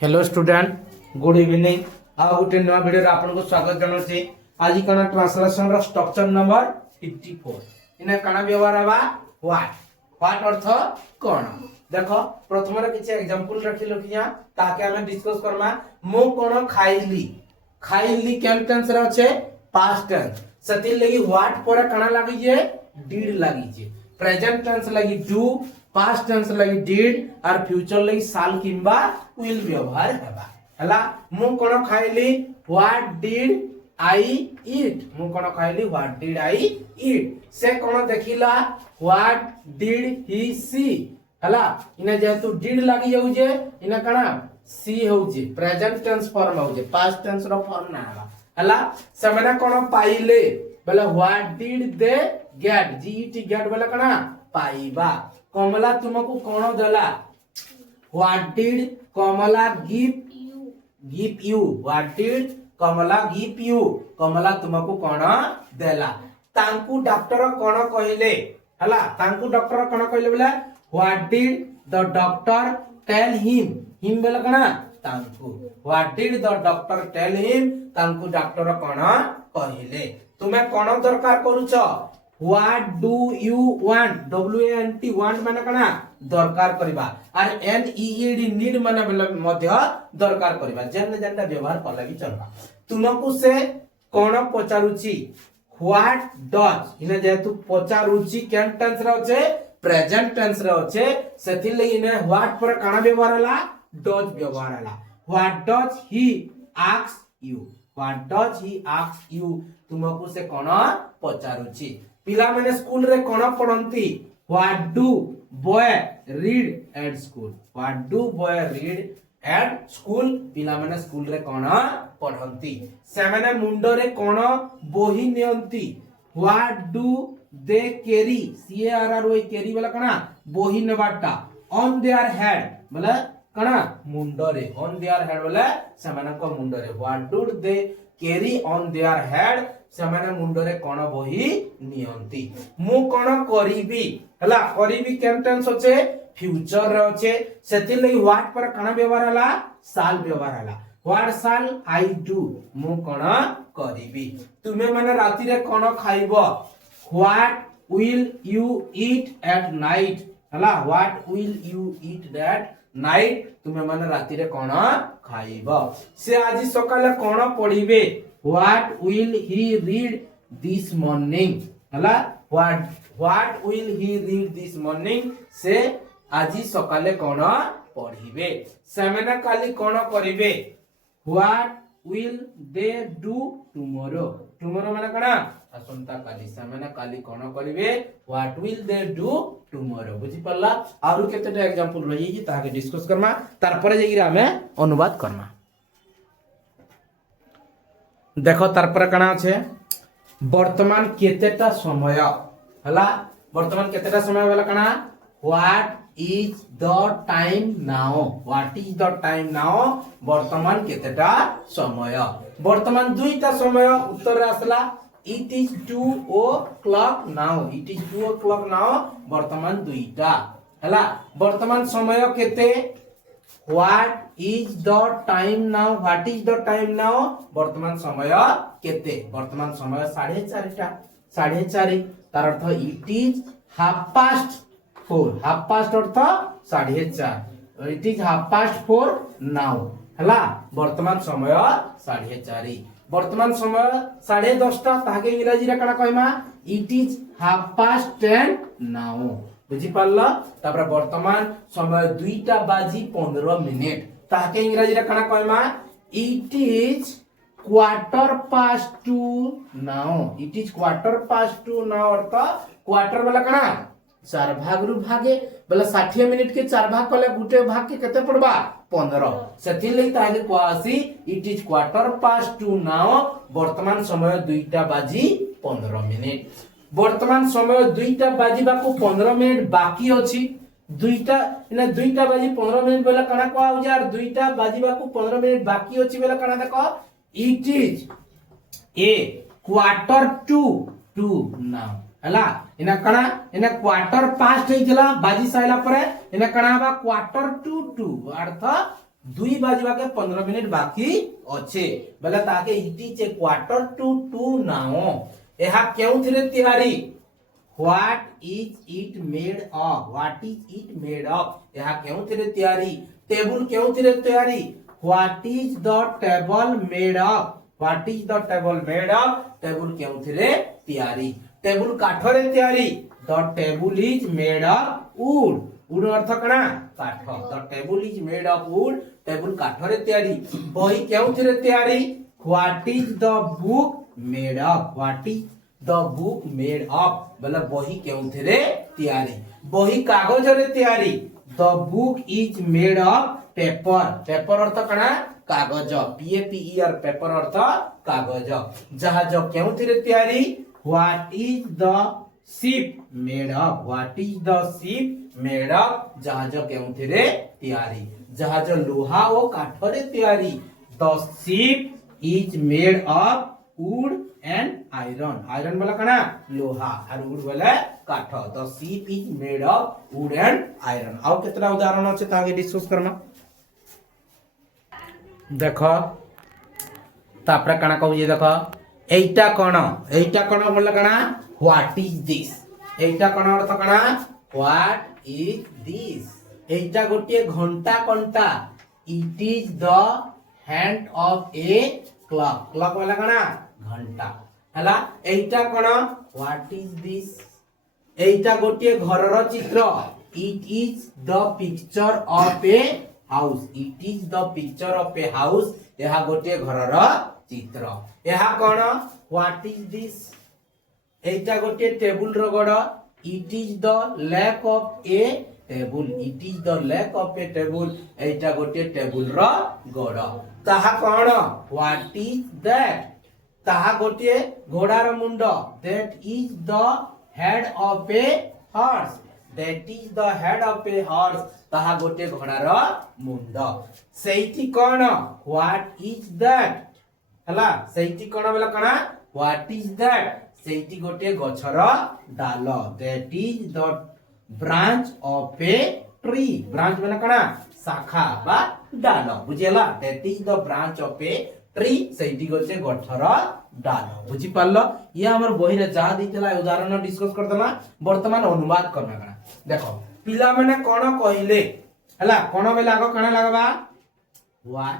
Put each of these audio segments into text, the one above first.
Hello student good evening आ गोटे नुआ video आपको स्वागत जनाऊँ। आज कण ट्रांसलेशन रो स्ट्रक्चर नंबर 54 इने कण व्यवहार हवा व्हाट व्हाट अर्थ कौन देख प्रथम किसी एग्जांपल रखी लखिया ताके हमें डिस्कस करमा। मो कोन खाइली खाइली केम टेंस रे अछि पास्ट टेंस सती लगी व्हाट पर कण लागि जे डिड लागि जे प्रेजेंट टेंस लगी डू पास्ट टेंस लगी डिड और फ्यूचर लगी साल किंबा विल व्यवहार हेबा हला। मु कोन खाइली व्हाट डिड आई ईट मु कोन खाइली व्हाट डिड आई ईट से कोन देखिला व्हाट डिड ही सी हला। इने जेतु डिड लागि जाउ जे इने कणा सी हो जे प्रेजेंट टेंस फॉर्म हो जे पास्ट टेंस रो फॉर्म ना हला हला। सेमने कोन पाइले बोले what did they get G T get बोले कणा पाइबा। कमला तुमको कौन देला what did Kamala give you what did Kamala give you Kamala तुमको कौन देला। तांकू डॉक्टर कौन कहले हला तांकू डॉक्टर कौन कहले बोले what did the doctor tell him बोले कना तांकू what did the doctor tell him तांकू डॉक्टर कौन कहले। तुमे कौन दरकार करूछ What do you want? WANT want माने कना दरकार करबा और NEED नीड माने मध्य दरकार करबा जन जनता व्यवहार कला भी चलबा। तुमको से कोन पचारुची What does इने जेतु पचारुची केन टेंस रे होचे प्रेजेंट टेंस रे होचे सेथि लई इने व्हाट पर काना व्यवहार हला डज व्यवहार हला। What does he ask you What does he ask you तुमको से कोन पचारुची। पिला मैंने स्कूल रे कोन पढ़ंती what do boy read at school what do boy read at school पिला मैंने स्कूल रे कोन पढ़ंती। सेमने मुंडो रे कोन बोही नियंती what do they carry CARRY carry वाला कना बोही नेबाटा ऑन देयर हेड बोले कना मुंडो रे ऑन देयर हेड बोले सेमने को मुंडो रे what do they carry on their head सेमाने मुंडरे कोन बोही नियंती। मु कोन करिबी हला करिबी केम टेंस होचे फ्यूचर रे होचे सेति लई व्हाट पर कोन व्यवहार हला साल व्यवहार हला। व्हाट शाल आई डू मु कोन करिबी। तुमे माने राती रे कोन खाइबो what will you eat at night हला what will you eat at night तुमे माने राती रे कोन खाइबो। से आज सकाले कोन पढिबे What will he read this morning हला what will he read this morning से आजी सकाले कोन पढिबे। सेमेना काली कोन करिवे What will they do tomorrow tomorrow माने कना असंता काली सेमेना काली कोन करिवे What will they do tomorrow बुझी पल्ला। आरु केतेटा एग्जांपल रही जे ताके डिस्कस करमा तार परे जेगिरा हमें अनुवाद करमा। देखो तार पर कना छे वर्तमान केतेटा समय हला वर्तमान केतेटा समय वाला कना what is the time now what is the time now वर्तमान केतेटा समय वर्तमान दुईटा समय उत्तर आसला it is 2 o'clock now it is 2 o'clock now वर्तमान दुईटा हला। वर्तमान समय केते What is the time now What is the time now वर्तमान समय केते वर्तमान समय 4:30 तार earth it is 4:30 half past earth 4:30 it is 4:30 now हला वर्तमान समय 4:30 वर्तमान समय 10:30 ताके इंग्रजी रे कना कहमा इट इज 10:30 नाउ बुझी पारला। तापर वर्तमान समय 2:15 ताके इंग्रजी रे कना कहमा it is 2:15 now it is 2:15 now earth quarter वाला कना 4 भाग रु भागे बोले 60 मिनिट के 4 भाग कले गुटे भाग के केते पड़बा 15 सेति लई ताके कोआसी इट इज 2:15 नाउ वर्तमान समय 2:15 वर्तमान समय 2टा बाजीबा को 15 मिनिट बाकी अछि 2टा इने 2टा बाजी 15 मिनिट बेला कना को आउ यार 2टा बाजीबा को 15 मिनिट बाकी अछि बेला कना देखो it is a quarter to now हला इना कना इना क्वार्टर पास्ट हेतिला बाजी साइला परे इना कना बा क्वार्टर टू अर्थ दुई बाजवा के 15 मिनिट बाकी अच्छे बोले ताके it is a quarter to 2 now एहा केउथिरे तयारी what is it made of what is it made of एहा केउथिरे तयारी टेबल केउथिरे तयारी what is the table made of what is the table made of table केउथिरे तयारी टेबल काठरे तयारी the table is made of wood wood अर्थ कणा काठ the table is made of wood table काठरे तयारी बही केउथिरे तयारी what is the book made of what is the book made of बोले बही केउथिरे तयारी बही कागज रे तयारी the book is made of paper paper अर्थ कणा कागज PAPER पेपर अर्थ कागज जहाज केउथिरे तयारी what is the ship made of what is the ship made of जहाज केउथिरे तयारी जहाज लोहा ओ काठरे तयारी the ship is made of wood and iron iron बोला कना लोहा और वुड बोले काठ the ship is made of wood and iron आउ केतरा उदाहरण अछि ताके डिस्कस करना देखो तापरे कना कहू जे देखो एटा कोन बोला कना व्हाट इज दिस एटा कोन अर्थ कना व्हाट इज दिस एटा गोटे घंटा कंटा it is the hand of a clock clock वाला कना घंटा हला एटा कोन व्हाट इज दिस एटा गोटे घरर चित्र it is the picture of a house it is the picture of a house एहा गोटे घरर चित्र एहा कोन व्हाट इज दिस एटा गोटे टेबल रो गड it is the leg of a table it is the leg of a table एटा गोटे टेबल रो गड ताहा कोन व्हाट इज दैट ताहा गोटे घोड़ार मुंड that is the head of a horse that is the head of a horse ताहा गोटे घोड़ार मुंड सेठी कोन व्हाट इज दैट हला सेठी कोन बोला कना व्हाट इज दैट सेठी गोटे गछर डाल that is the branch of a tree branch बोला कना शाखा बा डाल बुझियला that is the branch of a tree सेठी गोटे गछर डाल बुझि पारलो ये हमर बही रे जा दितला उदाहरण डिस्कस करतला वर्तमान अनुवाद करना कना देखो पिला माने कोन कहिले हला कोन बेला आगो कना लागबा व्हाट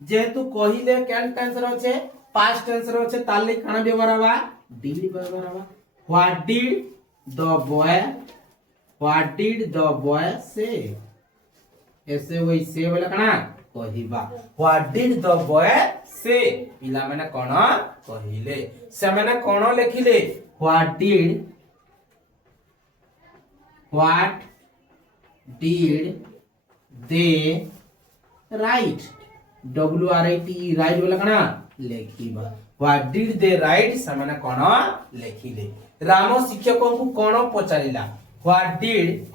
जेतु कहिले कैन टेंस रे छे पास्ट टेंस रे छे ताले कना व्यवहार बा डिड व्यवहार बा व्हाट डिड द बॉय से ऐसे वही से बोला कना कहिबा what did the boy say पिला माने कोन कहिले से माने कोन लिखिले what did they write WRIT write बोला कना लेखिबा व्हाट डिड दे राइट से माने कोन लेखिले राम शिक्षकों को कोन पचारिला what did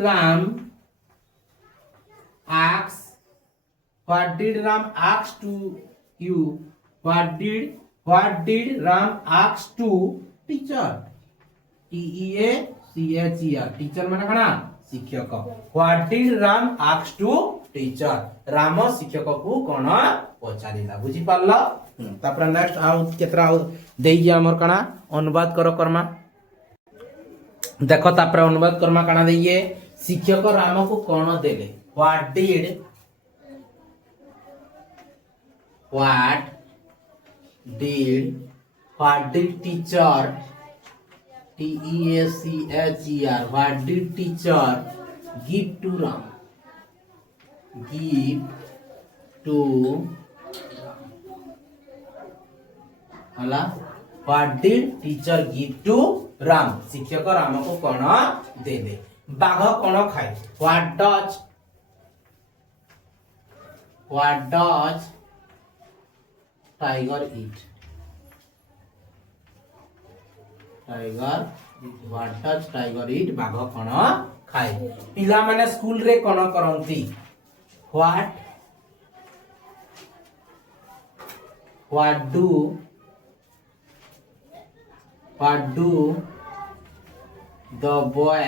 Ram ask to you what did Ram ask to teacher TEACHER teacher माने कना शिक्षक what did Ram ask to teacher Ram शिक्षक को कोन पचारिला बुझि पारला तापर नेक्स्ट आउ केतरा देई जे हमर कना अनुवाद करो कर्मा देखो तापर अनुवाद कर्मा कना देइए शिक्षक राम को कोन देले what did teacher TEACHER what did teacher give to Ram हला what did teacher give to Ram शिक्षक राम को कोन देले बाघ कोन खाए what does tiger eat what does tiger eat बाघ कोन खाए पिला माने स्कूल रे कोन करंती what what do the boy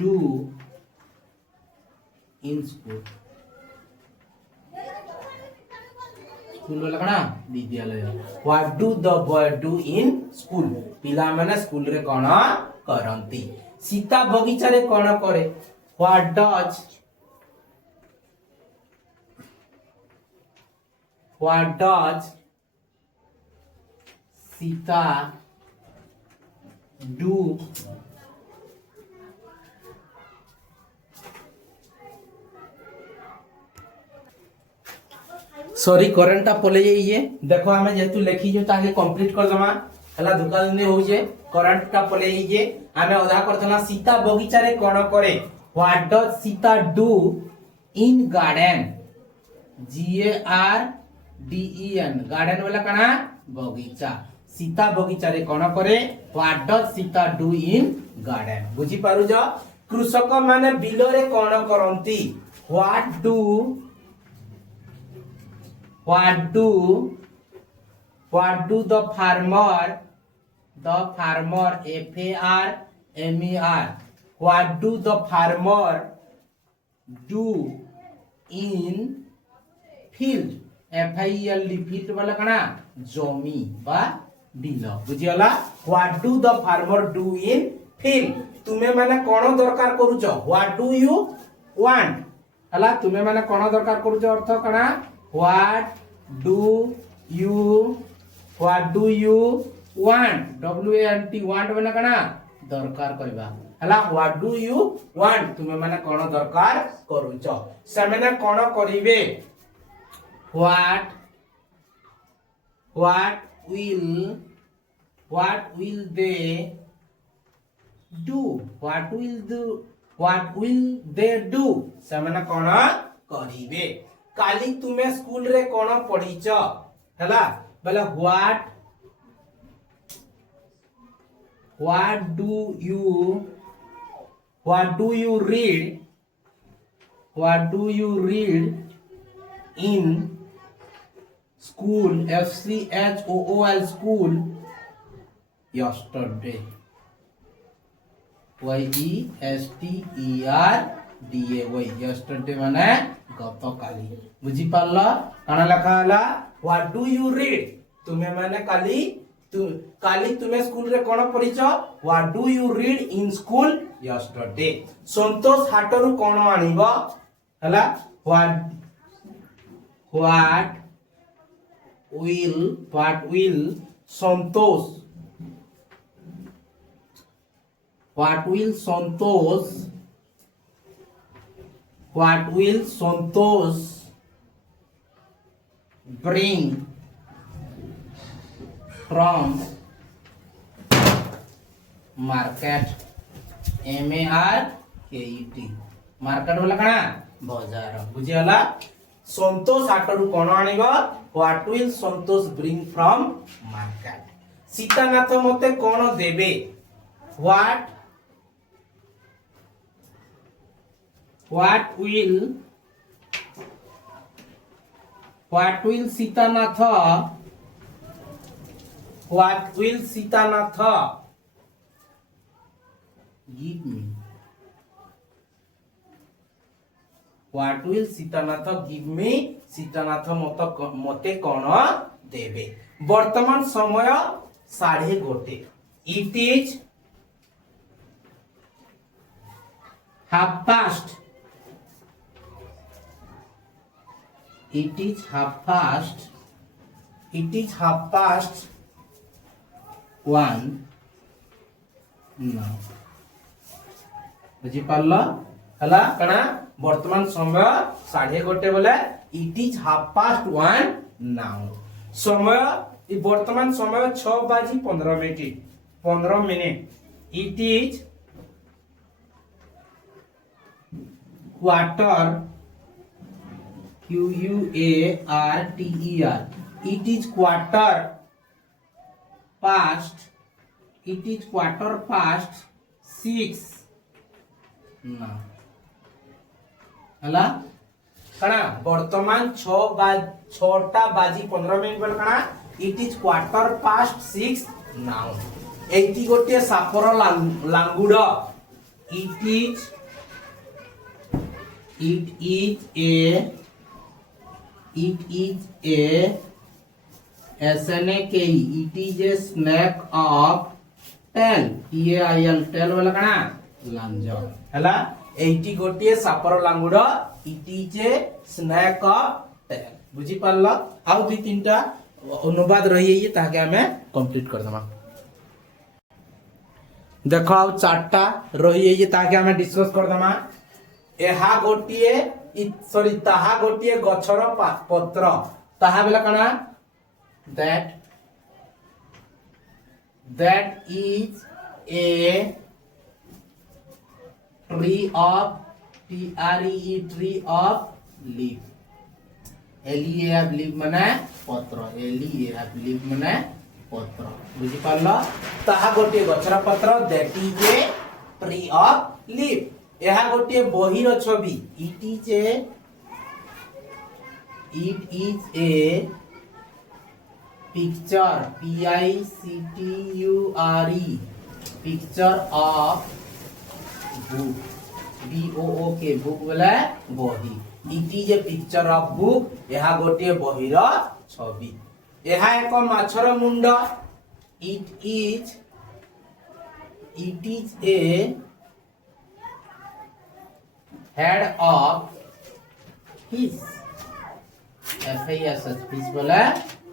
do in school school वाला कणा विद्यालय what do the boy do in school पिला माने स्कूल रे कोन करंती सीता बगीचा रे कोन करे what does Sita do sorry करेंटटा पले जाइए देखो हमें जेतु लिखी जो ताके कंप्लीट कर दमा हला दुका दिन हो जे करेंटटा पले जाइए हमें अधा करथना सीता बगीचा रे कोन करे what does Sita do in garden GARDEN garden वाला कना बगीचा सीता बगीचा रे कोन करे what does Sita do in garden बुझी पारु जो कृषक माने बिलो रे कोन करंती what do the farmer FARMER what do the farmer do in field FIELD field वाला कना जमी बा below बुझियला what do the farmer do in field तुमे माने कोन दरकार करूछ what do you want हला तुमे माने कोन दरकार करूछ अर्थ कना what do you want want माने कना दरकार करबा हला what do you want तुमे माने कोन दरकार करूछ से माने कोन करिवे what will they do से माने कोन करिवे काली तुमे स्कूल रे कोन पढिछ हला बला what do you read in school SCHOOL school yesterday YESTERDAY yesterday माने गत काली बुझी पारला काना लिखा हला व्हाट डू यू रीड तुमे माने काली तुमे स्कूल रे कोन पढिछ what do you read in school yesterday Santosh हाटरू कोन आनिबो हला what will Santosh bring from market MARKET market वाला कना बाजार बुझियला संतोष हाटरू कोन आनिबो what will Santosh bring from market Sitanath मते कोन देबे what will Sitanath give me Sitanath मते कोन देबे वर्तमान समय 1:30 it is half past 1 now बुझी पारला हला कना वर्तमान समय 1:30 बोले it is half past 1 now समय ई वर्तमान समय 6:15 minute it is quarter QUARTER it is quarter past 6 ना हला कणा वर्तमान 6:15 बोल कणा इट इज क्वार्टर पास्ट 6 नाउन एटी गोटे सापर लांगुड़ it is a SNAKE it is a snack of tail TAIL वाला कना लांज हला 80 गोटे सापर लांगुड़ it is a snack of tail बुझी पारल आउ दुई तीनटा अनुवाद रही है ताके हमें कंप्लीट कर दमा देखो आउ चारटा रही है ताके हमें डिस्कस कर दमा एहा गोटिए सॉरी ताहा गोटिए गछर पत्र ताहा बेला कना that is a tree of tree of leaf leaf माने पत्र leaf माने पत्र बुझी पारलो ताहा गोटे गछर पत्र that is a tree of leaf एहा गोटे बहिर छवि it is a picture PICTURE picture of book BOOK book बोले बही it is a picture of book एहा गोटे बहिर छवि एहा एक माछर मुंड it is a head of fish FISH fish बोले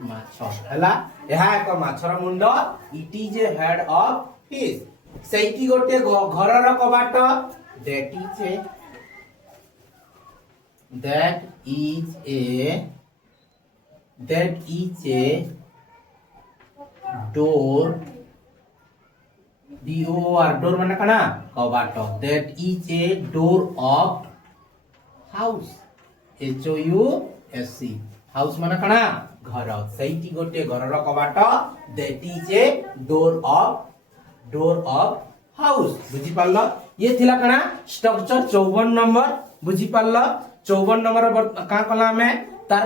माछ हला एहा एक माछर मुंड it is a head of fish सेठी गोटे घरर कबाट that is a door door माने कना कबाट that is a door of house HOUSE house माने कना घर सही गोटे घरर कबाट that is a door of house बुझी पारलो ये थिला कना स्ट्रक्चर 54 नंबर बुझी पारलो 54 नंबर का कला हमें तार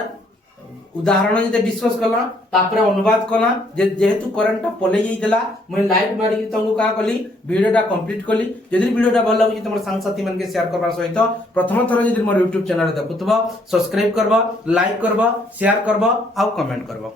उदाहरण जे डिस्कस कला तापर अनुवाद कला जेहेतु करंट पले जाइतला मैं लाइव मारी कि तुमको का कली वीडियोटा कंप्लीट कली यदि वीडियोटा भल लागु तुम संग साथी मन के शेयर करबा सहित प्रथम थर यदि मोर YouTube चैनल देखुतबो सब्सक्राइब करबो लाइक करबो शेयर करबो आ कमेंट करबो।